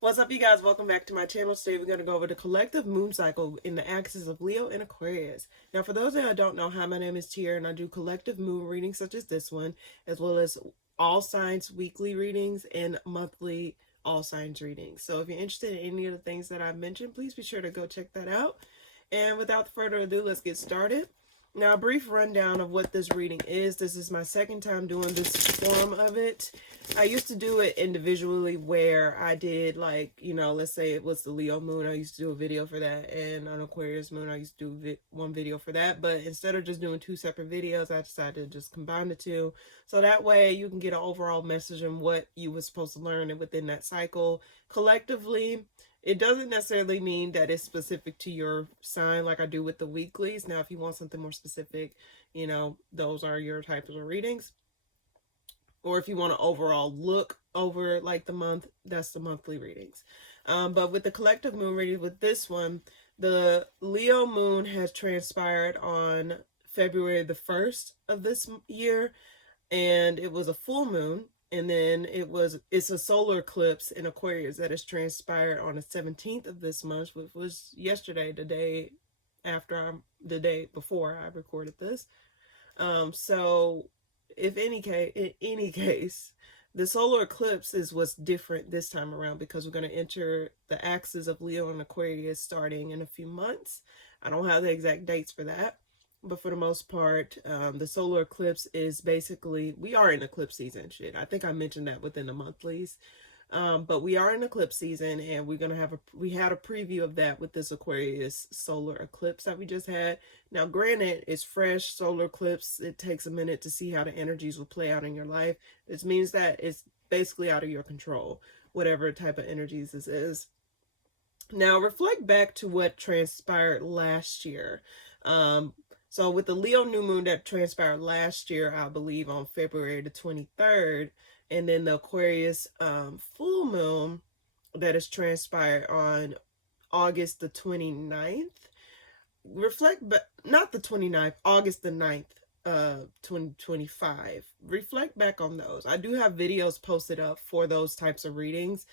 What's up, you guys? Welcome back to my channel. Today we're going to go over the collective moon cycle in the axis of Leo and Aquarius. Now, for those that don't know, hi, my name is Tia, and I do collective moon readings such as this one, as well as all signs weekly readings and monthly all signs readings. So if you're interested in any of the things that I've mentioned, please be sure to go check that out. And without further ado, let's get started. Now, a brief rundown of what this reading is. This is my second time doing this form of it. I used to do it individually where I did, like, let's say it was the Leo moon, I used to do a video for that, and on Aquarius moon, I used to do one video for that. But instead of just doing two separate videos, I decided to just combine the two. So that way you can get an overall message on what you were supposed to learn within that cycle collectively. It doesn't necessarily mean that it's specific to your sign like I do with the weeklies. Now, if you want something more specific, those are your types of readings. Or if you want to overall look over like the month, that's the monthly readings. But with the collective moon reading, with this one, the Leo moon has transpired on February the 1st of this year, and it was a full moon. And then it's a solar eclipse in Aquarius that has transpired on the 17th of this month, which was yesterday, the day before I recorded this. So in any case, the solar eclipse is what's different this time around, because we're going to enter the axis of Leo and Aquarius starting in a few months. I don't have the exact dates for that, but for the most part, the solar eclipse is basically, we are in eclipse season. I think I mentioned that within the monthlies. But we are in eclipse season, and we had a preview of that with this Aquarius solar eclipse that we just had. Now, granted, it's fresh solar eclipse. It takes a minute to see how the energies will play out in your life. This means that it's basically out of your control, whatever type of energies this is. Now, reflect back to what transpired last year. So with the Leo new moon that transpired last year, I believe on February the 23rd, and then the Aquarius full moon that has transpired on August the 29th. Not the 29th, August the 9th, 2025. Reflect back on those. I do have videos posted up for those types of readings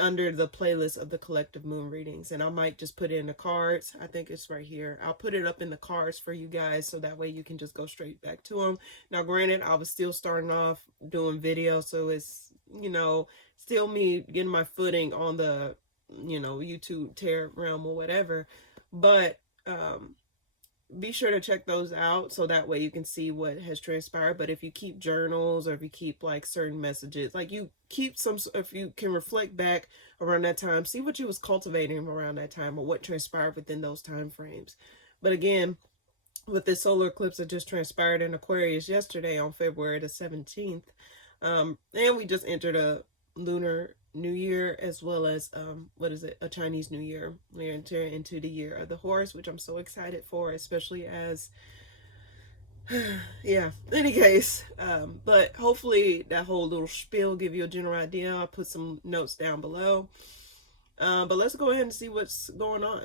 under the playlist of the collective moon readings, and I might just put it in the cards. I think it's right here. I'll put it up in the cards for you guys, so that way you can just go straight back to them. Now, granted, I was still starting off doing video, so it's still me getting my footing on the YouTube tarot realm or whatever. But be sure to check those out, so that way you can see what has transpired. But if you keep journals, or if you keep like certain messages, like if you can reflect back around that time, see what you was cultivating around that time, or what transpired within those time frames. But again, with this solar eclipse that just transpired in Aquarius yesterday on February the 17th, and we just entered a lunar new year, as well as a Chinese new year. We enter into the year of the horse, which I'm so excited for, especially as yeah, in any case, but hopefully that whole little spiel give you a general idea. I'll put some notes down below, but let's go ahead and see what's going on.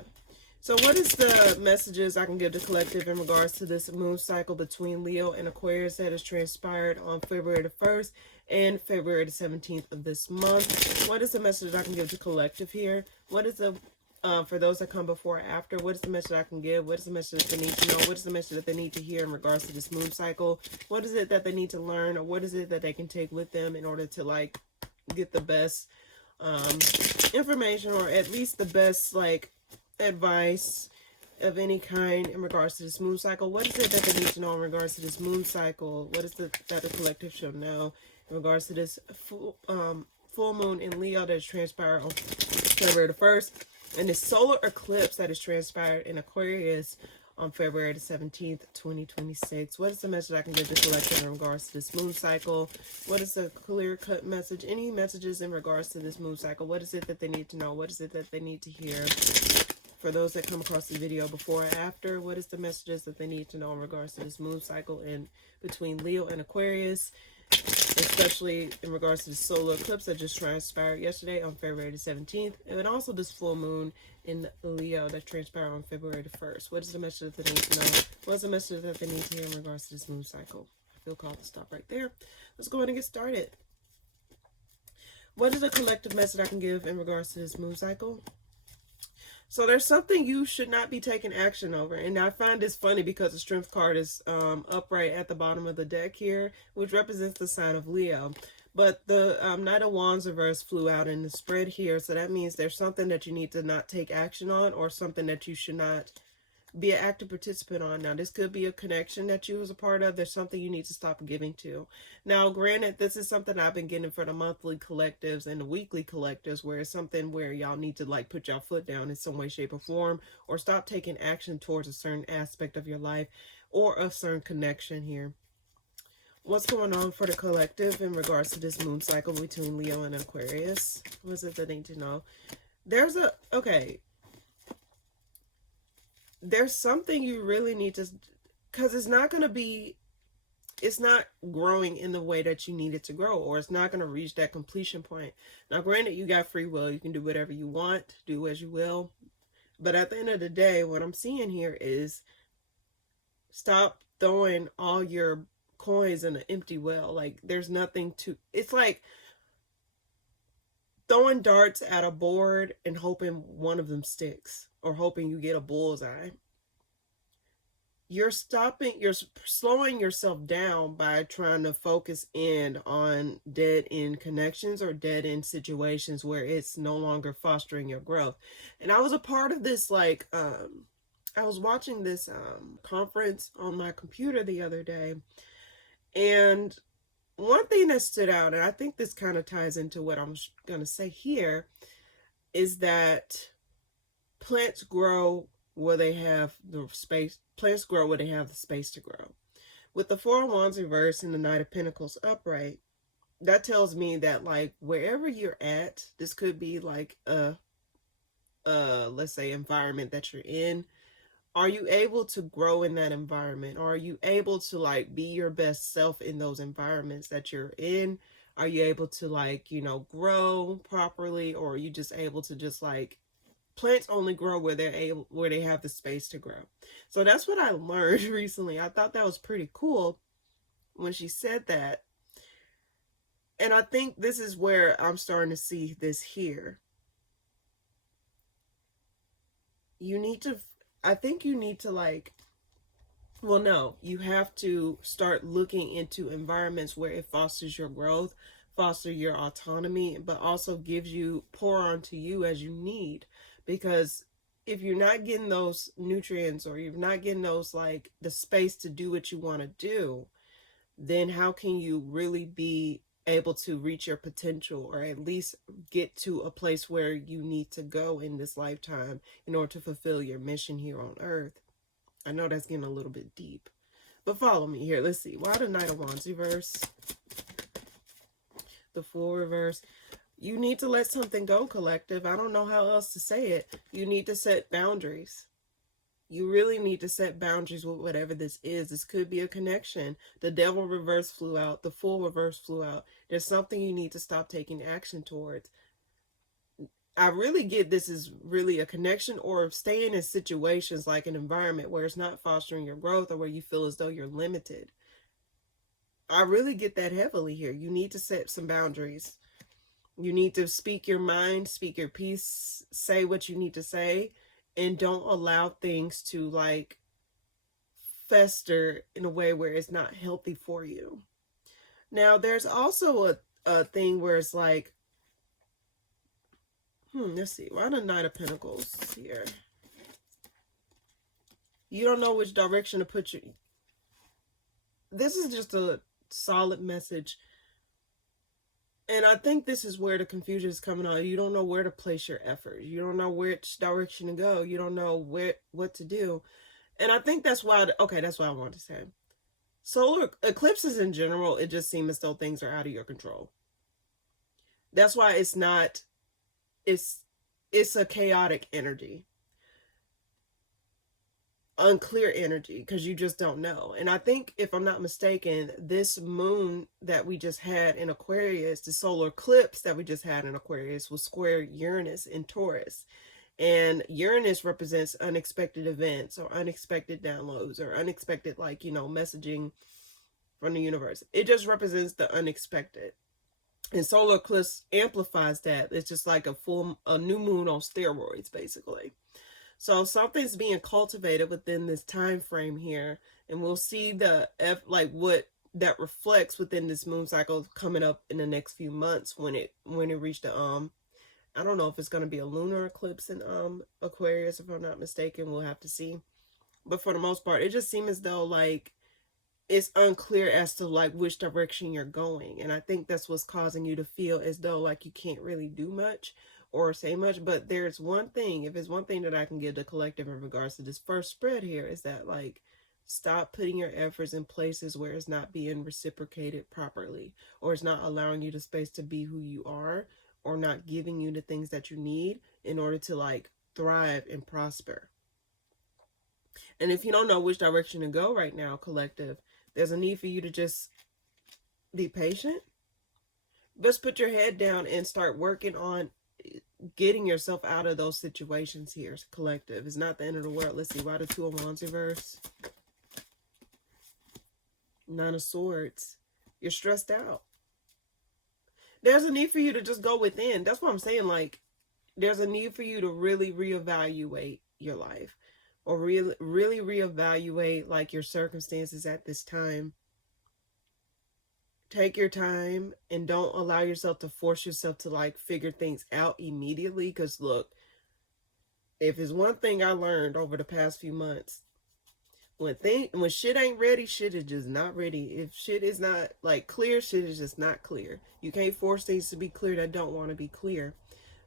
So what is the messages I can give the collective in regards to this moon cycle between Leo and Aquarius that has transpired on February the 1st and February the 17th of this month? What is the message I can give the collective here? What is the, for those that come before or after, what is the message I can give? What is the message that they need to know? What is the message that they need to hear in regards to this moon cycle? What is it that they need to learn, or what is it that they can take with them in order to like get the best information, or at least the best like advice of any kind in regards to this moon cycle? What is it that they need to know in regards to this moon cycle? What is it that the collective should know in regards to this full moon in Leo that has transpired on February the 1st, and this solar eclipse that has transpired in Aquarius on February the 17th, 2026. What is the message I can give the collective in regards to this moon cycle? What is the clear-cut message? Any messages in regards to this moon cycle? What is it that they need to know? What is it that they need to hear? For those that come across the video before or after, what is the messages that they need to know in regards to this moon cycle in between Leo and Aquarius, especially in regards to the solar eclipse that just transpired yesterday on February the 17th, and also this full moon in Leo that transpired on February the 1st. What is the message that they need to know? What is the message that they need to hear in regards to this moon cycle? I feel called to stop right there. Let's go ahead and get started. What is a collective message I can give in regards to this moon cycle? So there's something you should not be taking action over. And I find this funny because the strength card is upright at the bottom of the deck here, which represents the sign of Leo. But the Knight of Wands reverse flew out in the spread here. So that means there's something that you need to not take action on, or something that you should not be an active participant on. Now, this could be a connection that you was a part of. There's something you need to stop giving to. Now, granted, this is something I've been getting for the monthly collectives and the weekly collectives, where it's something where y'all need to like put y'all foot down in some way, shape, or form, or stop taking action towards a certain aspect of your life or a certain connection here. What's going on for the collective in regards to this moon cycle between Leo and Aquarius? What is it that they need to know? There's something you really need to, because it's not growing in the way that you need it to grow, or it's not going to reach that completion point. Now, granted, you got free will. You can do whatever you want, do as you will. But at the end of the day, what I'm seeing here is stop throwing all your coins in an empty well. Like, there's nothing to, it's like throwing darts at a board and hoping one of them sticks, or hoping you get a bullseye. You're slowing yourself down by trying to focus in on dead end connections or dead end situations where it's no longer fostering your growth. And I was a part of this, like, I was watching this conference on my computer the other day, and one thing that stood out, and I think this kind of ties into what I'm going to say here, is that plants grow where they have the space. Plants grow where they have the space to grow. With the Four of Wands reversed and the Knight of Pentacles upright, that tells me that, like, wherever you're at, this could be like a let's say environment that you're in. Are you able to grow in that environment? Or are you able to like be your best self in those environments that you're in? Are you able to, like, you know, grow properly? Or are you just able to just like, plants only grow where they have the space to grow. So that's what I learned recently. I thought that was pretty cool when she said that. And I think this is where I'm starting to see this here. I think you need to like, well, no, you have to start looking into environments where it fosters your growth, foster your autonomy, but also gives you, pour onto you as you need. Because if you're not getting those nutrients, or you're not getting those, like, the space to do what you want to do, then how can you really be able to reach your potential, or at least get to a place where you need to go in this lifetime in order to fulfill your mission here on earth? I know that's getting a little bit deep, but follow me here. Let's see. Why the Knight of Wands reverse? The Fool reverse. You need to let something go, collective. I don't know how else to say it. You need to set boundaries. You really need to set boundaries with whatever this is. This could be a connection. The Devil reverse flew out. The Fool reverse flew out. There's something you need to stop taking action towards. I really get this is really a connection, or staying in situations like an environment where it's not fostering your growth, or where you feel as though you're limited. I really get that heavily here. You need to set some boundaries. You need to speak your mind, speak your piece, say what you need to say, and don't allow things to like fester in a way where it's not healthy for you. Now, there's also a thing where it's like, let's see, why the Knight of Pentacles here? You don't know which direction to put your... This is just a solid message. And I think this is where the confusion is coming out. You don't know where to place your effort. You don't know which direction to go. You don't know what to do. And I think that's why, that's what I wanted to say. Solar eclipses in general, it just seems as though things are out of your control. That's why it's a chaotic energy. Unclear energy, because you just don't know. And I think, if I'm not mistaken, this moon that we just had in Aquarius, the solar eclipse that we just had in Aquarius, was square Uranus in Taurus. And Uranus represents unexpected events, or unexpected downloads, or unexpected, like, you know, messaging from the universe. It just represents the unexpected. And solar eclipse amplifies that. It's just like a new moon on steroids, basically. So something's being cultivated within this time frame here, and we'll see like what that reflects within this moon cycle coming up in the next few months when it reached the I don't know if it's going to be a lunar eclipse in Aquarius, if I'm not mistaken. We'll have to see. But for the most part, it just seems as though like it's unclear as to like which direction you're going, and I think that's what's causing you to feel as though like you can't really do much or say much. But there's one thing, if it's one thing that I can give the collective in regards to this first spread here, is that like stop putting your efforts in places where it's not being reciprocated properly, or it's not allowing you the space to be who you are, or not giving you the things that you need in order to like thrive and prosper. And if you don't know which direction to go right now, collective, there's a need for you to just be patient. Just put your head down and start working on getting yourself out of those situations here, collective. It's not the end of the world. Let's see, why the Two of Wands reverse? Nine of Swords. You're stressed out. There's a need for you to just go within. That's what I'm saying. Like, there's a need for you to really reevaluate your life, or really reevaluate like your circumstances at this time. Take your time and don't allow yourself to force yourself to like figure things out immediately. Because look, if it's one thing I learned over the past few months, when shit ain't ready, shit is just not ready. If shit is not like clear, shit is just not clear. You can't force things to be clear that don't want to be clear.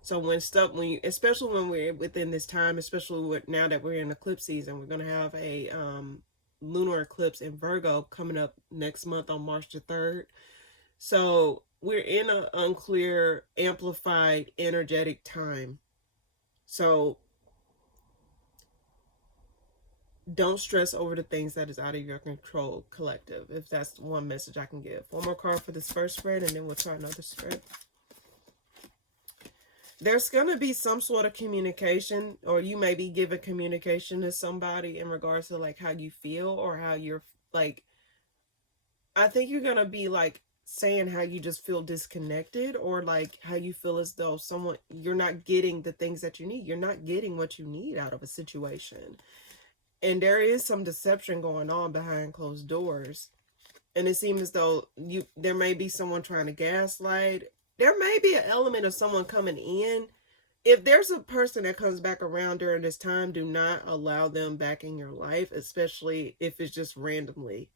So especially when we're within this time, especially now that we're in eclipse season, we're going to have a lunar eclipse in Virgo coming up next month on March the 3rd. So we're in an unclear, amplified, energetic time. So don't stress over the things that is out of your control, collective, if that's one message I can give. One more card for this first spread, and then we'll try another spread. There's going to be some sort of communication, or you may be giving communication to somebody in regards to like how you feel, or how you're like, I think you're going to be like saying how you just feel disconnected, or like how you feel as though you're not getting the things that you need. You're not getting what you need out of a situation. And there is some deception going on behind closed doors. And it seems as though there may be someone trying to gaslight. There may be an element of someone coming in. If there's a person that comes back around during this time, do not allow them back in your life, especially if it's just randomly.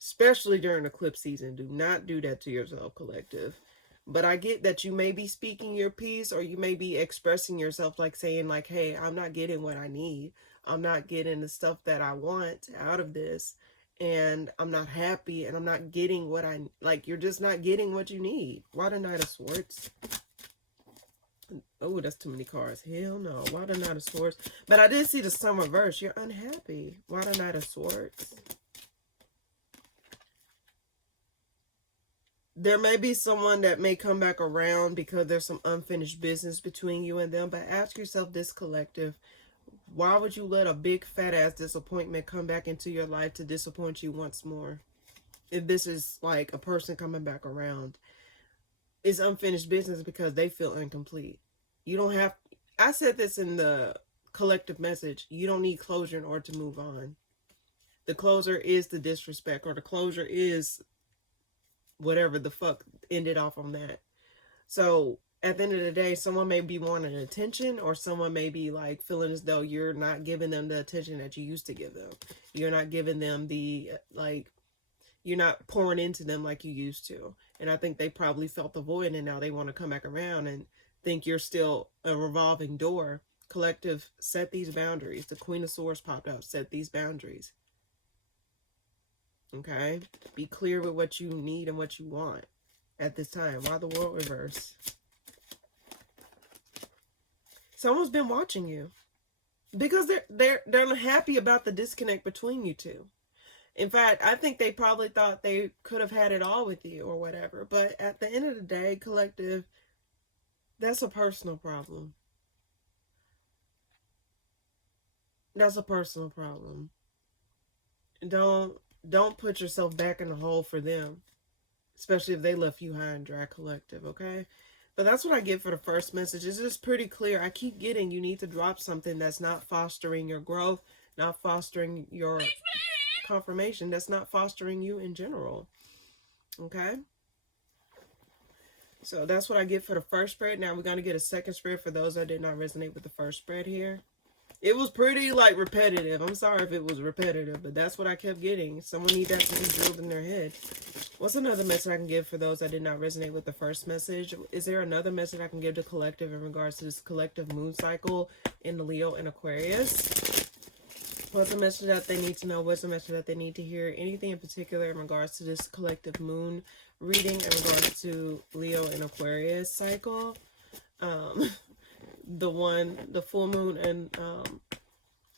Especially during eclipse season. Do not do that to yourself, collective. But I get that you may be speaking your piece, or you may be expressing yourself, like saying like, hey, I'm not getting what I need. I'm not getting the stuff that I want out of this. And I'm not happy, and I'm not getting what I like. You're just not getting what you need. Why the Knight of Swords? Oh, that's too many cards. Hell no. Why the Knight of Swords? But I did see the Sun reverse. You're unhappy. Why the Knight of Swords? There may be someone that may come back around because there's some unfinished business between you and them. But ask yourself this, collective. Why would you let a big fat ass disappointment come back into your life to disappoint you once more? If this is like a person coming back around, it's unfinished business because they feel incomplete. You don't have, I said this in the collective message, you don't need closure in order to move on. The closure is the disrespect, or the closure is whatever the fuck ended off on that. So at the end of the day, someone may be wanting attention, or someone may be like feeling as though you're not giving them the attention that you used to give them. You're not giving them the, like, you're not pouring into them like you used to. And I think they probably felt the void, and now they want to come back around and think you're still a revolving door. Collective, set these boundaries. The Queen of Swords popped up. Set these boundaries. Okay? Be clear with what you need and what you want at this time. Why the World reverse? Someone's been watching you because they're unhappy about the disconnect between you two. In fact, I think they probably thought they could have had it all with you or whatever. But at the end of the day, collective, that's a personal problem. That's a personal problem. Don't put yourself back in the hole for them. especially if they left you high and dry, collective, okay? But that's what I get for the first message. It's just pretty clear. I keep getting you need to drop something that's not fostering your growth, not fostering your confirmation, that's not fostering you in general, okay? So that's what I get for the first spread. Now we're going to get a second spread for those that did not resonate with the first spread here. It was pretty, like, repetitive. I'm sorry if it was repetitive, but that's what I kept getting. Someone need that to be drilled in their head. What's another message I can give for those that did not resonate with the first message? Is there another message I can give to collective in regards to this collective moon cycle in the Leo and Aquarius? What's a message that they need to know? What's a message that they need to hear? Anything in particular in regards to this collective moon reading in regards to Leo and Aquarius cycle? The full moon and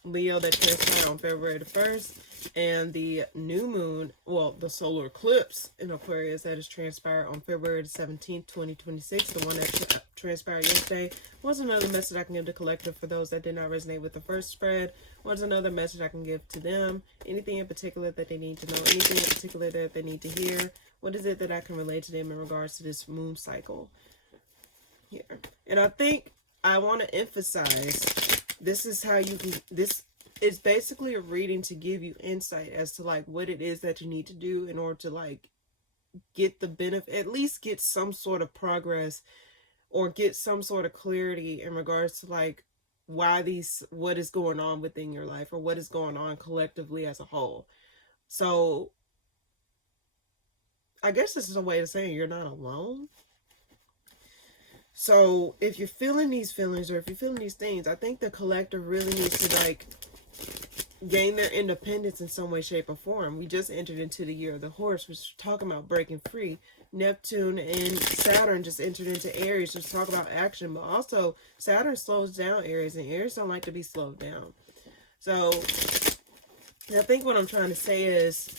Leo that transpired on February the 1st, and the new moon, well, the solar eclipse in Aquarius that is transpired on February the 17th, 2026, the one that transpired yesterday. What's another message I can give to collective for those that did not resonate with the first spread? What's another message I can give to them? Anything in particular that they need to know? Anything in particular that they need to hear? What is it that I can relate to them in regards to this moon cycle here? And I think I want to emphasize, this is how you can, this is basically a reading to give you insight as to like what it is that you need to do in order to like get the benefit, at least get some sort of progress or get some sort of clarity in regards to like what is going on within your life or what is going on collectively as a whole. So I guess this is a way of saying you're not alone. So if you're feeling these feelings or if you're feeling these things, I think the collective really needs to like gain their independence in some way, shape, or form. We just entered into the year of the horse, which is talking about breaking free. Neptune and Saturn just entered into Aries, just talk about action, but also Saturn slows down Aries, and Aries don't like to be slowed down. So I think what I'm trying to say is,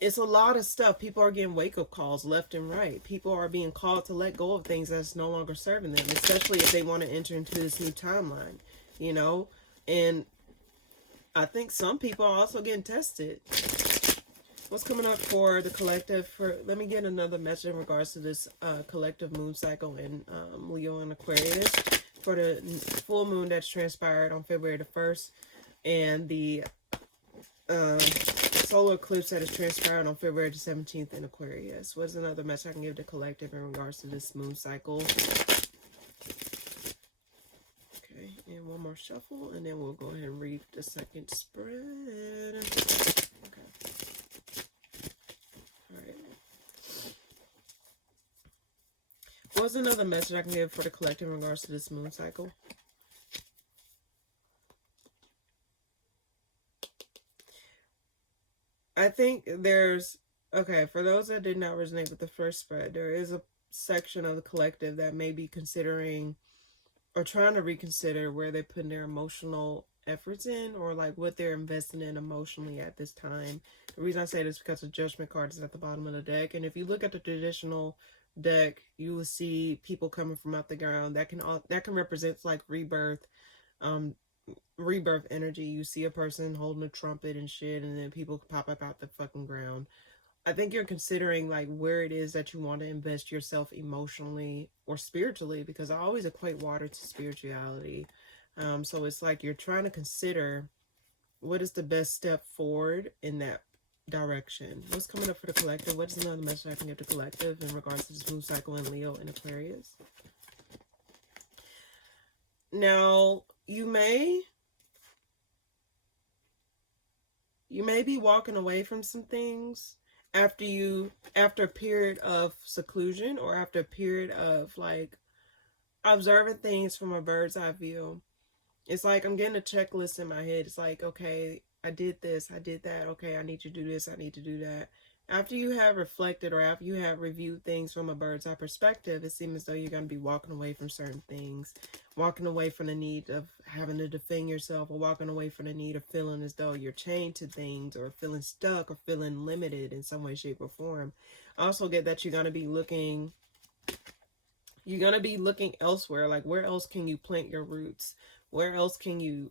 it's a lot of stuff. People are getting wake-up calls left and right. People are being called to let go of things that's no longer serving them, especially if they want to enter into this new timeline, you know? And I think some people are also getting tested. What's coming up for the collective? Let me get another message in regards to this collective moon cycle in Leo and Aquarius for the full moon that's transpired on February the 1st and the solar eclipse that is transpired on February the 17th in Aquarius. What's another message I can give the collective in regards to this moon cycle? Okay, and one more shuffle, and then we'll go ahead and read the second spread. Okay. All right. What's another message I can give for the collective in regards to this moon cycle? I think there's, okay, for those that did not resonate with the first spread, there is a section of the collective that may be considering or trying to reconsider where they're putting their emotional efforts in, or like what they're investing in emotionally at this time. The reason I say this is because the Judgment card is at the bottom of the deck, and if you look at the traditional deck, you will see people coming from out the ground. That can represent like rebirth, rebirth energy. You see a person holding a trumpet and shit, and then people pop up out the fucking ground. I think you're considering like where it is that you want to invest yourself emotionally or spiritually, because I always equate water to spirituality. So it's like you're trying to consider what is the best step forward in that direction. What's coming up for the collective? What is another message I can give to collective in regards to this moon cycle in Leo and Aquarius? Now, you may be walking away from some things after a period of seclusion, or after a period of like observing things from a bird's eye view. It's like I'm getting a checklist in my head. It's like, okay, I did this, I did that. Okay, I need to do this, I need to do that. After you have reflected or after you have reviewed things from a bird's eye perspective, it seems as though you're going to be walking away from certain things, walking away from the need of having to defend yourself, or walking away from the need of feeling as though you're chained to things, or feeling stuck, or feeling limited in some way, shape, or form. I also get that you're going to be looking elsewhere. Like, where else can you plant your roots? Where else can you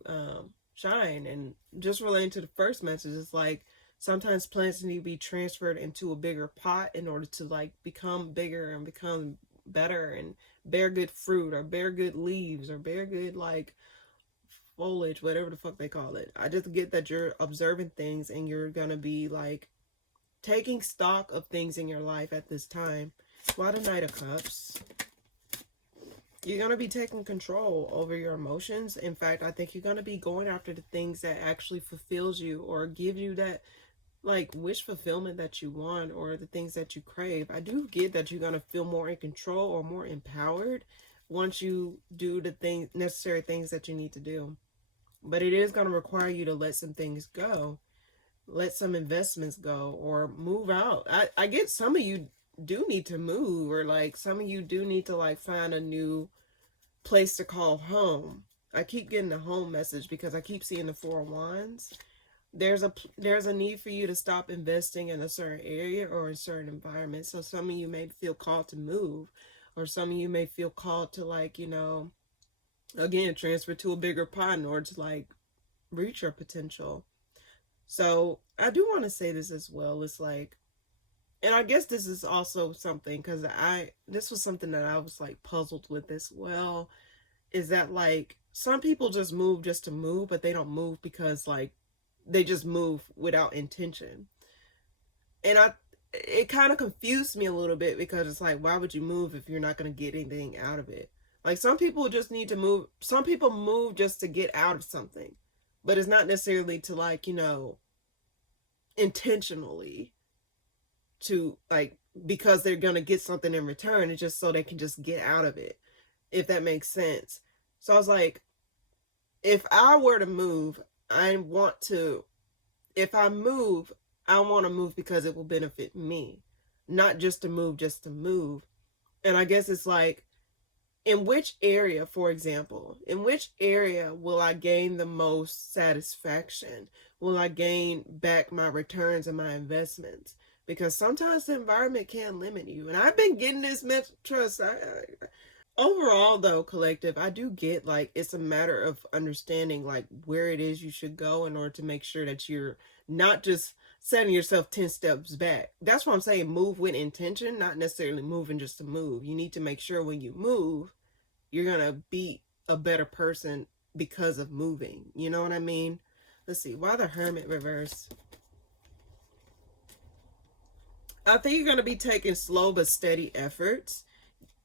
shine? And just relating to the first message, it's like Sometimes plants need to be transferred into a bigger pot in order to like become bigger and become better and bear good fruit or bear good leaves or bear good like foliage, whatever the fuck they call it. I just get that you're observing things and you're gonna be like taking stock of things in your life at this time. Why the Knight of Cups? You're going to be taking control over your emotions. In fact, I think you're going to be going after the things that actually fulfills you or give you that like wish fulfillment that you want or the things that you crave. I do get that you're going to feel more in control or more empowered once you do the necessary things that you need to do. But it is going to require you to let some things go. Let some investments go or move out. I get some of you do need to move, or like some of you do need to like find a new place to call home. I keep getting the home message because I keep seeing the Four of Wands. There's a need for you to stop investing in a certain area or a certain environment. So some of you may feel called to move, or some of you may feel called to like, you know, again, transfer to a bigger pot in order to like reach your potential. So I do want to say this as well. It's like, and I guess this is also something because this was something that I was like puzzled with as well, is that like some people just move just to move, but they don't move because like they just move without intention. And it kind of confused me a little bit because it's like, why would you move if you're not going to get anything out of it? Like some people just need to move. Some people move just to get out of something, but it's not necessarily to like, you know, intentionally to like, because they're going to get something in return. It's just so they can just get out of it, if that makes sense. So I was like, if I were to move, if I move, I want to move because it will benefit me, not just to move. And I guess it's like, in which area, for example, in which area will I gain the most satisfaction? Will I gain back my returns and my investments? Because sometimes the environment can limit you. And I've been getting this trust. Overall, though, collective, I do get like it's a matter of understanding like where it is you should go in order to make sure that you're not just setting yourself 10 steps back. That's what I'm saying. Move with intention, not necessarily moving just to move. You need to make sure when you move, you're going to be a better person because of moving. You know what I mean? Let's see. Why the Hermit reverse? I think you're going to be taking slow but steady efforts.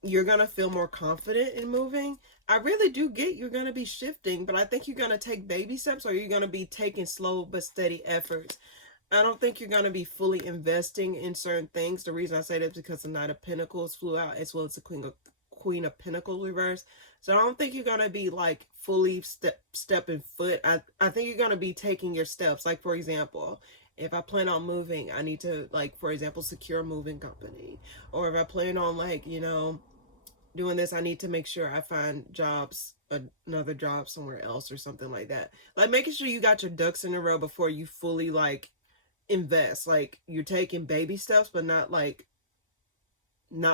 You're going to feel more confident in moving. I really do get you're going to be shifting, but I think you're going to take baby steps, or you're going to be taking slow but steady efforts. I don't think you're going to be fully investing in certain things. The reason I say that is because the Knight of Pentacles flew out, as well as the Queen of Pentacles reverse. So I don't think you're going to be like fully stepping foot. I think you're going to be taking your steps. Like, for example, if I plan on moving, I need to, like, for example, secure a moving company. Or if I plan on, like, you know, doing this, I need to make sure I find another job somewhere else or something like that. Like, making sure you got your ducks in a row before you fully, like, invest. Like, you're taking baby steps, but not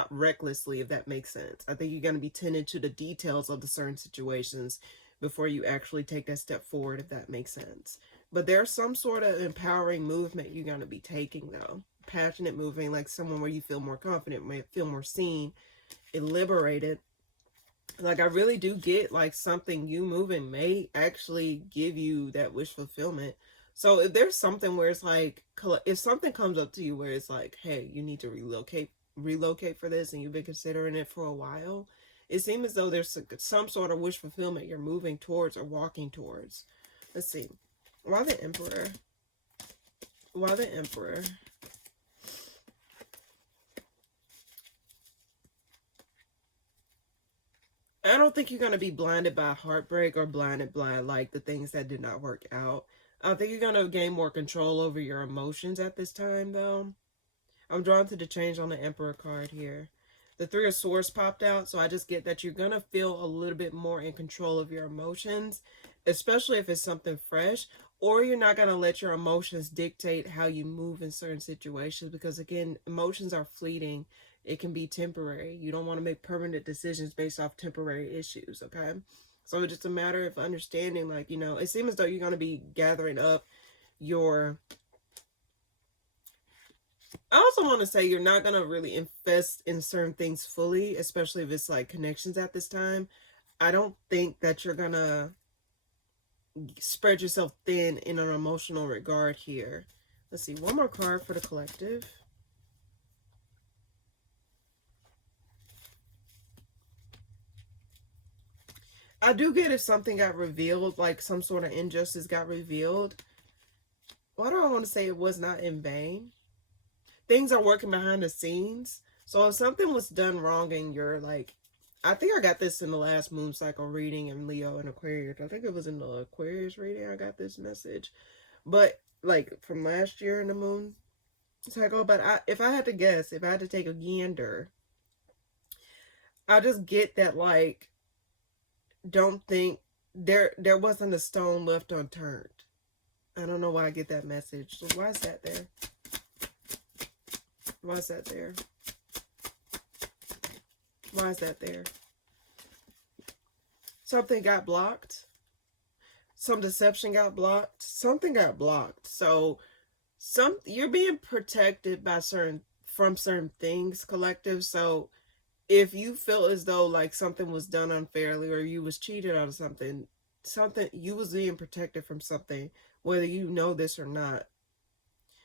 recklessly, if that makes sense. I think you're going to be tending to the details of the certain situations before you actually take that step forward, if that makes sense. But there's some sort of empowering movement you're going to be taking, though. Passionate moving, like someone where you feel more confident, may feel more seen and liberated. Like, I really do get like something you moving may actually give you that wish fulfillment. So if there's something where it's like, if something comes up to you where it's like, hey, you need to relocate for this, and you've been considering it for a while, it seems as though there's some sort of wish fulfillment you're moving towards or walking towards. Let's see. Why the Emperor? Why the Emperor? I don't think you're going to be blinded by heartbreak or blinded by like the things that did not work out. I think you're going to gain more control over your emotions at this time, though. I'm drawn to the change on the Emperor card here. The Three of Swords popped out, so I just get that you're going to feel a little bit more in control of your emotions, especially if it's something fresh, or you're not going to let your emotions dictate how you move in certain situations, because again, emotions are fleeting. It can be temporary. You don't want to make permanent decisions based off temporary issues, okay? So it's just a matter of understanding, like, you know, it seems as though you're going to be gathering up your I also want to say you're not going to really invest in certain things fully, especially if it's like connections at this time. I don't think that you're going to spread yourself thin in an emotional regard here. Let's see, one more card for the collective. I do get if something got revealed, like some sort of injustice got revealed. Why do I want to say it was not in vain? Things are working behind the scenes. So if something was done wrong and you're like, I think I got this in the last moon cycle reading in Leo and Aquarius. I think it was in the Aquarius reading I got this message. But like from last year in the moon cycle. But if I had to guess, if I had to take a gander, I just get that like, don't think there wasn't a stone left unturned. I don't know why I get that message. So why is that there? Why is that there? Why is that there? Something got blocked. Some deception got blocked. Something got blocked. So you're being protected by from certain things, collective. So if you feel as though like something was done unfairly or you was cheated out of something you was being protected from something, whether you know this or not.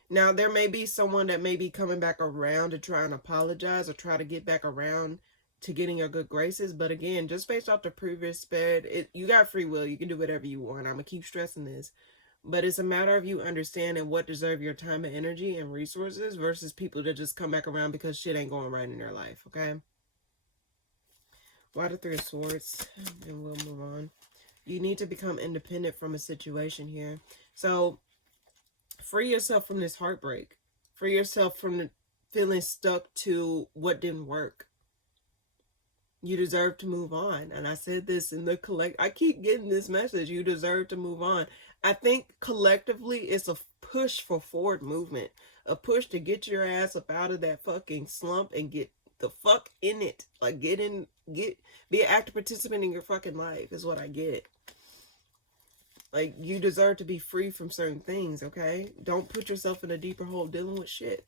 Now there may be someone that may be coming back around to try and apologize or try to get back around to getting your good graces, but again, just based off the previous spread, you got free will. You can do whatever you want. I'm gonna keep stressing this, but it's a matter of you understanding what deserve your time and energy and resources versus people that just come back around because shit ain't going right in their life. Okay. Why the Three of Swords? And we'll move on. You need to become independent from a situation here. So, free yourself from this heartbreak. Free yourself from feeling stuck to what didn't work. You deserve to move on. And I said this in the I keep getting this message. You deserve to move on. I think collectively it's a push for forward movement. A push to get your ass up out of that fucking slump and get the fuck in it. Like be an active participant in your fucking life is what I get. Like you deserve to be free from certain things, okay? Don't put yourself in a deeper hole dealing with shit.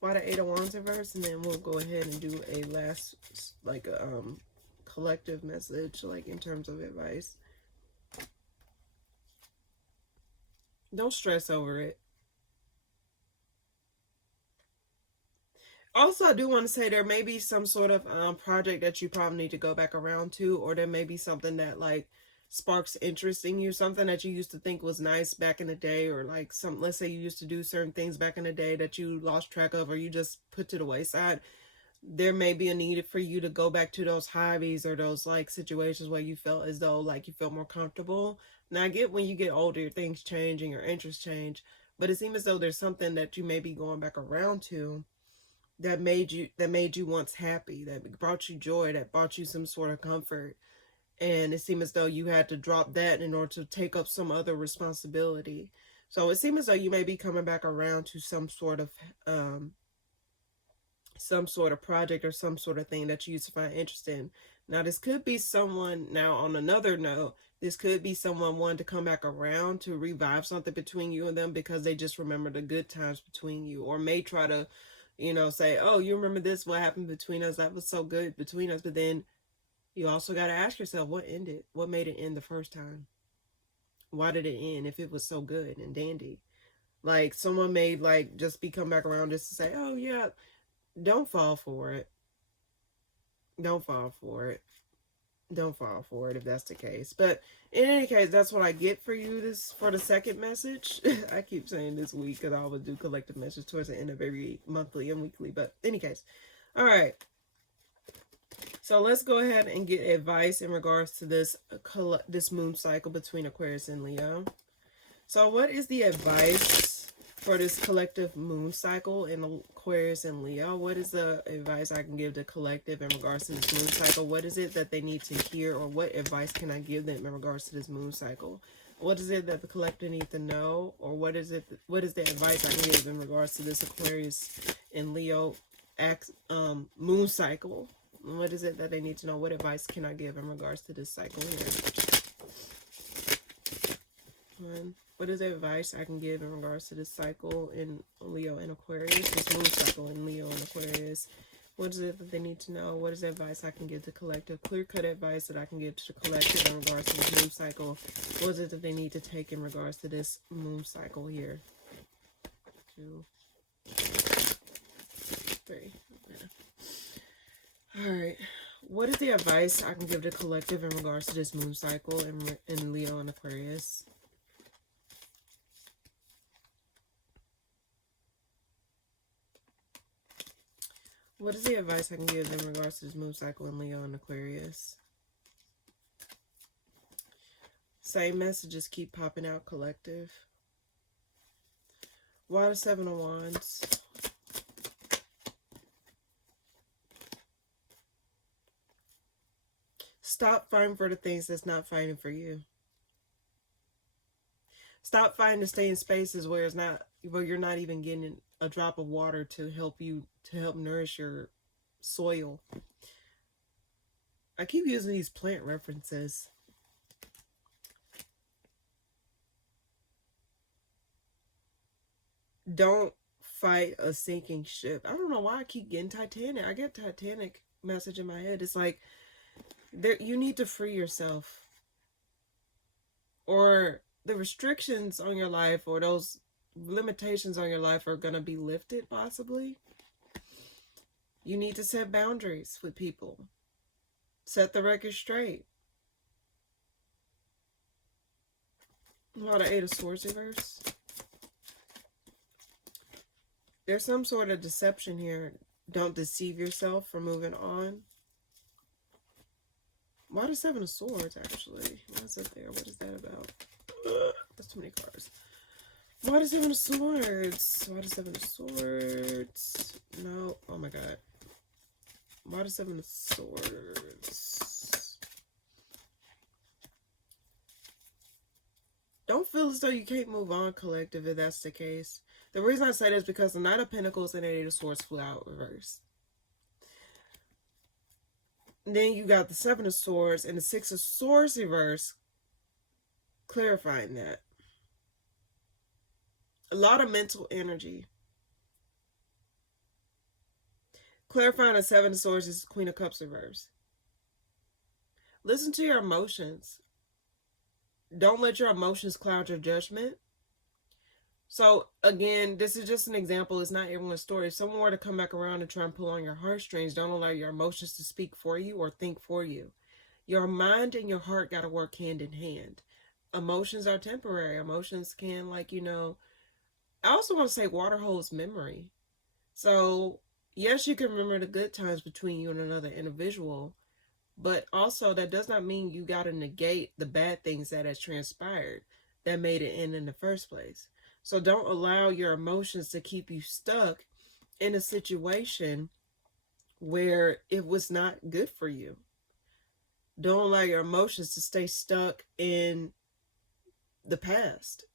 Why the Eight of Wands reverse? And then we'll go ahead and do a last like collective message, like in terms of advice. Don't stress over it. Also, I do want to say there may be some sort of project that you probably need to go back around to, or there may be something that like sparks interest in you, something that you used to think was nice back in the day, or like let's say you used to do certain things back in the day that you lost track of or you just put to the wayside. There may be a need for you to go back to those hobbies or those like situations where you felt as though like you felt more comfortable. Now I get when you get older things change and your interests change, but it seems as though there's something that you may be going back around to that made you once happy, that brought you joy, that brought you some sort of comfort. And it seemed as though you had to drop that in order to take up some other responsibility. So it seems as though you may be coming back around to some sort of project or some sort of thing that you used to find interesting. Now this could be someone, now on another note, this could be someone wanting to come back around to revive something between you and them because they just remember the good times between you, or may try to, say, oh, you remember this, what happened between us, that was so good between us. But then you also got to ask yourself, what ended? What made it end the first time? Why did it end if it was so good and dandy? Like someone may like just be come back around just to say, oh yeah, don't fall for it. Don't fall for it. Don't fall for it if that's the case. But in any case, that's what I get for you for the second message. I keep saying this week because I always do collective message towards the end of every monthly and weekly. But in any case, all right. So let's go ahead and get advice in regards to this moon cycle between Aquarius and Leo. So what is the advice for this collective moon cycle in Aquarius and Leo? What is the advice I can give the collective in regards to this moon cycle? What is it that they need to hear, or what advice can I give them in regards to this moon cycle? What is it that the collective needs to know, or what is the advice I can give in regards to this Aquarius and Leo moon cycle? What is it that they need to know? What advice can I give in regards to this cycle here? one. What is the advice I can give in regards to this cycle in Leo and Aquarius? This moon cycle in Leo and Aquarius. What is it that they need to know? What is the advice I can give to collective? Clear-cut advice that I can give to the collective in regards to this moon cycle. What is it that they need to take in regards to this moon cycle here? 2, 3. Okay. Alright. What is the advice I can give to collective in regards to this moon cycle in Leo and Aquarius? What is the advice I can give in regards to this moon cycle in Leo and Aquarius? Same messages keep popping out, collective. Why the 7 of Wands? Stop fighting for the things that's not fighting for you. Stop fighting to stay in spaces where you're not even getting a drop of water to help nourish your soil. I keep using these plant references. Don't fight a sinking ship. I don't know why I keep getting Titanic. I get Titanic message in my head. It's like you need to free yourself, or the restrictions on your life or those limitations on your life are going to be lifted, possibly. You need to set boundaries with people. Set the record straight. A lot of 8 of Swords reverse. There's some sort of deception here. Don't deceive yourself for moving on. Why the 7 of Swords, actually? Why is it there? What is that about? That's too many cards. Why the 7 of Swords? Why the 7 of Swords? No. Oh my god. Why the 7 of Swords? Don't feel as though you can't move on, collective, if that's the case. The reason I say this is because the Knight of Pentacles and the 8 of Swords flew out reverse. Then you got the 7 of Swords and the 6 of Swords reverse, clarifying that. A lot of mental energy. Clarifying the 7 of Swords is Queen of Cups reverse. Listen to your emotions. Don't let your emotions cloud your judgment. So, again, this is just an example. It's not everyone's story. If someone were to come back around and try and pull on your heartstrings, don't allow your emotions to speak for you or think for you. Your mind and your heart got to work hand in hand. Emotions are temporary. Emotions can, I also want to say water holds memory. So, yes, you can remember the good times between you and another individual, but also that does not mean you got to negate the bad things that has transpired that made it in the first place. So don't allow your emotions to keep you stuck in a situation where it was not good for you. Don't allow your emotions to stay stuck in the past.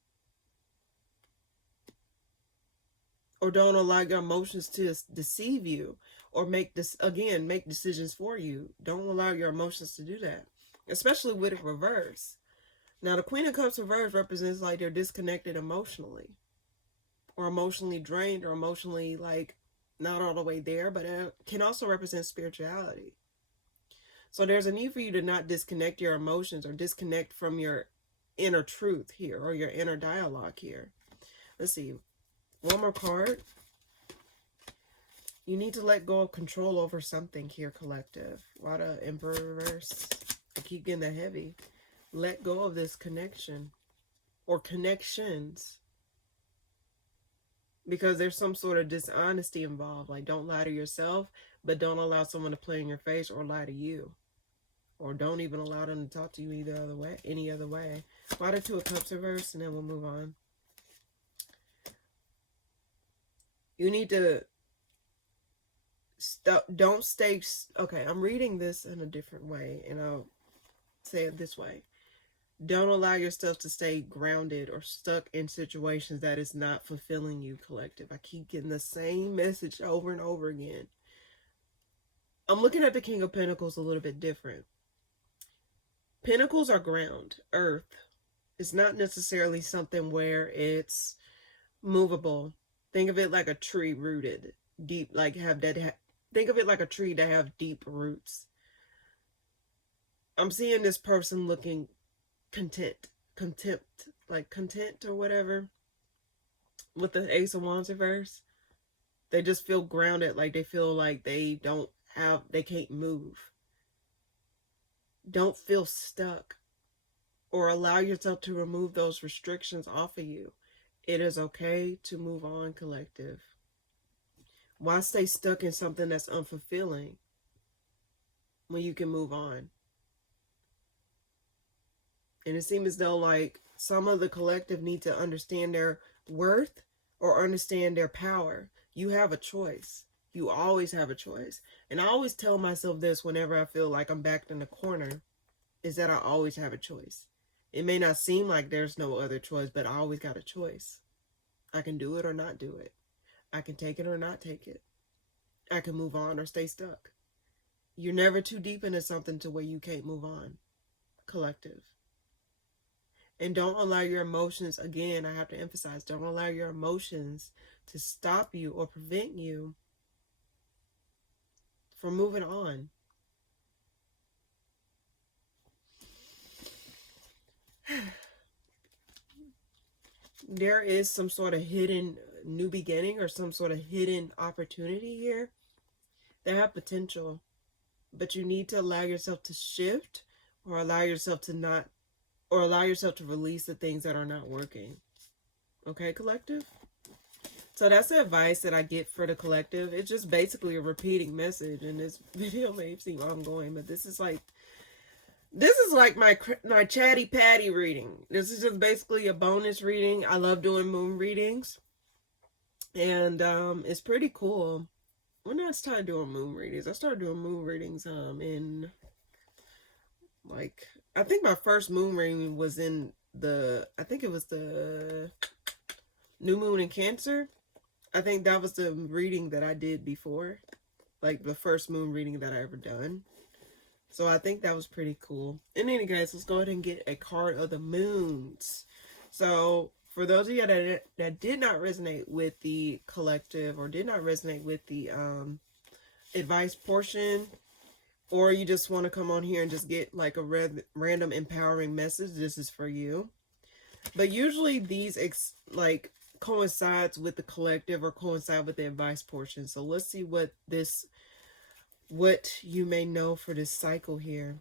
Or don't allow your emotions to deceive you or make decisions for you. Don't allow your emotions to do that, especially with it reverse. Now, the Queen of Cups reverse represents they're disconnected emotionally or emotionally drained or emotionally not all the way there, but it can also represent spirituality. So there's a need for you to not disconnect your emotions or disconnect from your inner truth here or your inner dialogue here. Let's see. One more card. You need to let go of control over something here, collective. Why the Emperor reverse? I keep getting that heavy. Let go of this connection or connections because there's some sort of dishonesty involved. Don't lie to yourself, but don't allow someone to play in your face or lie to you. Or don't even allow them to talk to you any other way. Why the 2 of Cups reverse, and then we'll move on. You need to don't stay. Okay, I'm reading this in a different way, and I'll say it this way. Don't allow yourself to stay grounded or stuck in situations that is not fulfilling you, collective. I keep getting the same message over and over again. I'm looking at the King of Pentacles a little bit different. Pentacles are ground, earth. It's not necessarily something where it's movable. Think of it like a tree rooted deep, like have that. Think of it like a tree that have deep roots. I'm seeing this person looking contempt, like content or whatever, with the Ace of Wands reverse. They just feel grounded, like they feel like they can't move. Don't feel stuck, or allow yourself to remove those restrictions off of you. It is okay to move on, collective. Why stay stuck in something that's unfulfilling when you can move on? And it seems as though like some of the collective need to understand their worth or understand their power. You have a choice. You always have a choice. And I always tell myself this whenever I feel like I'm backed in a corner, is that I always have a choice. It may not seem like there's no other choice, but I always got a choice. I can do it or not do it. I can take it or not take it. I can move on or stay stuck. You're never too deep into something to where you can't move on, collective. And don't allow your emotions, again, I have to emphasize, don't allow your emotions to stop you or prevent you from moving on. There is some sort of hidden new beginning or some sort of hidden opportunity here that have potential, but you need to allow yourself to shift or allow yourself to not, or allow yourself to release the things that are not working. Okay, collective? So that's the advice that I get for the collective. It's just basically a repeating message, and this video may seem ongoing, but this is like my chatty patty reading. This is just basically a bonus reading. I love doing moon readings, and it's pretty cool. When I started doing moon readings, I started doing moon readings in like, I think my first moon reading was in I think it was the new moon in Cancer. I think that was the reading that I did before, like the first moon reading that I ever done. So I think that was pretty cool. In any case, let's go ahead and get a card of the moons. So for those of you that did not resonate with the collective or did not resonate with the advice portion, or you just want to come on here and just get like a random empowering message, this is for you. But usually these like coincides with the collective or coincide with the advice portion. So let's see what you may know for this cycle here.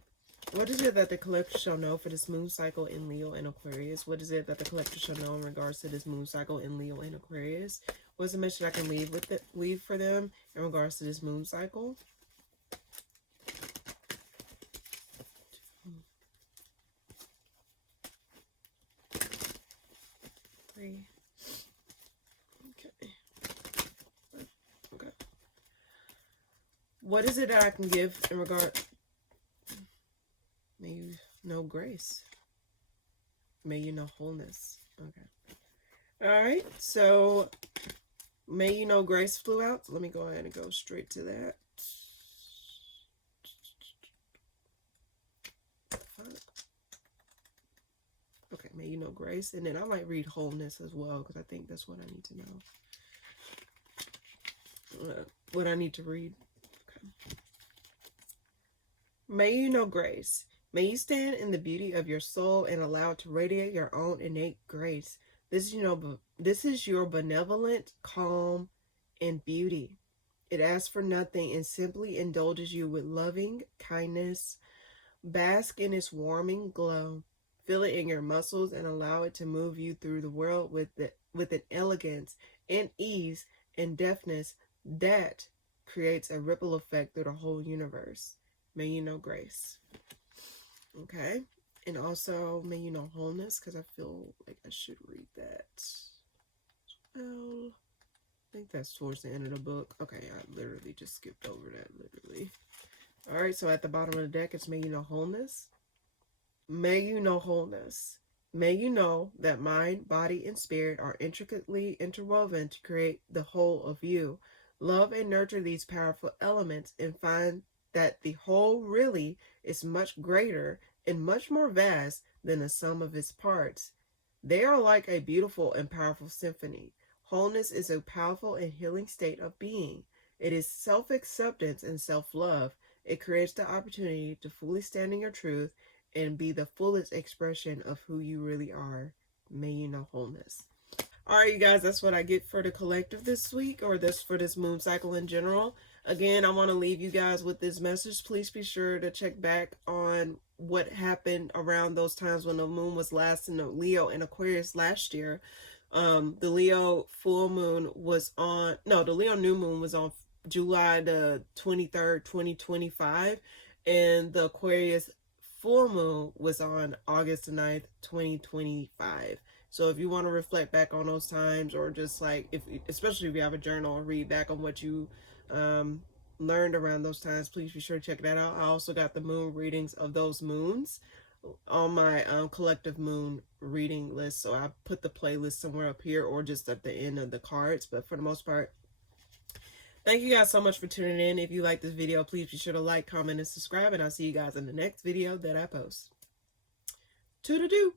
What is it that the collective shall know for this moon cycle in Leo and Aquarius? What is it that the collective shall know in regards to this moon cycle in Leo and Aquarius? What's the message I can leave for them in regards to this moon cycle? Three. Okay. What is it that I can give in regard? May you know grace. May you know wholeness. Okay. All right. So, may you know grace flew out. So let me go ahead and go straight to that. Okay. May you know grace. And then I might read wholeness as well, because I think that's what I need to know. What I need to read. Okay. May you know grace. May you stand in the beauty of your soul and allow it to radiate your own innate grace. This is your benevolent calm and beauty. It asks for nothing and simply indulges you with loving kindness. Bask in its warming glow. Feel it in your muscles and allow it to move you through the world with an elegance and ease and deftness that creates a ripple effect through the whole universe. May you know grace. Okay. And also, may you know wholeness, because I feel like I should read that. Well, I think that's towards the end of the book. Okay, I literally just skipped over that, literally. All right, so at the bottom of the deck, it's may you know wholeness. May you know wholeness. May you know that mind, body, and spirit are intricately interwoven to create the whole of you. Love and nurture these powerful elements and find that the whole really is much greater and much more vast than the sum of its parts. They are like a beautiful and powerful symphony. Wholeness is a powerful and healing state of being. It is self acceptance and self love. It creates the opportunity to fully stand in your truth and be the fullest expression of who you really are. May you know wholeness. All right, you guys, that's what I get for the collective this week, or this for this moon cycle in general. Again, I want to leave you guys with this message. Please be sure to check back on what happened around those times when the moon was last in the Leo and Aquarius last year. The Leo full moon was on, no, the Leo new moon was on July the 23rd, 2025, and the Aquarius full moon was on August the 9th, 2025. So if you want to reflect back on those times, or just like, if especially if you have a journal, or read back on what you learned around those times, please be sure to check that out. I also got the moon readings of those moons on my collective moon reading list, so I put the playlist somewhere up here or just at the end of the cards. But for the most part, thank you guys so much for tuning in. If you like this video, please be sure to like, comment, and subscribe, and I'll see you guys in the next video that I post. Toodaloo.